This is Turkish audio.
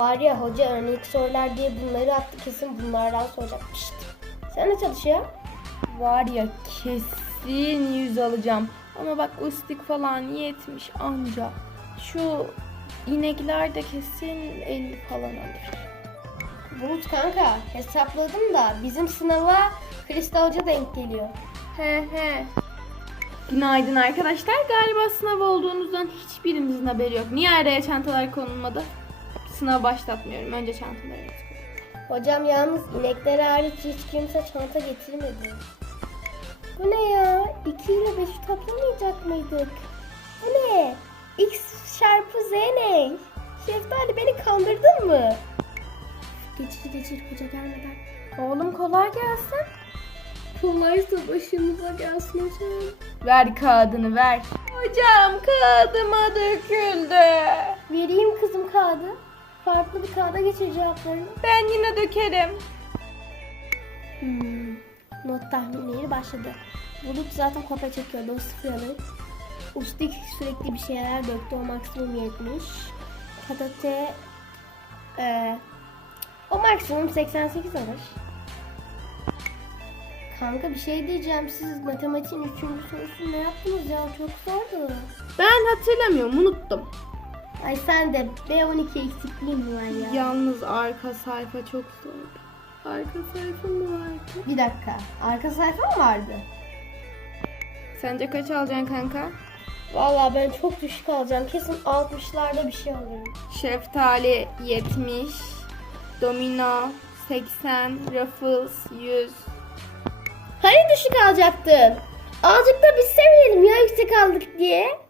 Var ya hoca örnek sorular diye bunları attı kesin bunlardan soracakmış. Sen ne çalışıyor? Var ya kesin yüz alacağım. Ama bak ustik falan yetmiş anca. Şu inekler de kesin 50 falan alır. Bulut kanka hesapladım da bizim sınava Kristal Hoca denk geliyor. He he. Günaydın arkadaşlar. Galiba sınav olduğunuzdan hiçbirinizin haberi yok. Niye araya çantalar konulmadı? Sınav başlatmıyorum. Önce çantaları yazıyorum. Hocam yalnız inekler hariç hiç kimse çanta getirmedi. Bu ne ya? 2 ile 5'i toplamayacak mıydık? Bu ne? X çarpı Z ne? Şeftali beni kandırdın mı? Geçir geçir hoca gelmeden. Oğlum kolay gelsin. Kolaysa başımıza gelsin hocam. Ver kağıdını ver. Hocam kağıdıma döküldü. Vereyim kızım kağıdı. Farklı bir kağıda geçir cevaplarını. Ben yine dökerim. Hmm. Not tahminleri başladı. Bulut zaten kopya çekiyordu o sıfır. Ustik sürekli bir şeyler döktü o maksimum 70. Patate e, o maksimum 88 alır. Kanka bir şey diyeceğim. Siz matematiğin 3. sorusunu ne yaptınız ya? Çok zordu. Ben hatırlamıyorum unuttum. Ay sen de B12 eksikliğin var ya? Yalnız arka sayfa çok zor. Arka sayfa mı vardı? Bir dakika. Arka sayfa mı vardı? Sence kaç alacaksın kanka? Vallahi ben çok düşük alacağım. Kesin 60'larda bir şey alırım. Şeftali 70, domino 80, ruffles 100. Hani düşük alacaktın? Azıcık da biz seviyelim ya yüksek aldık diye.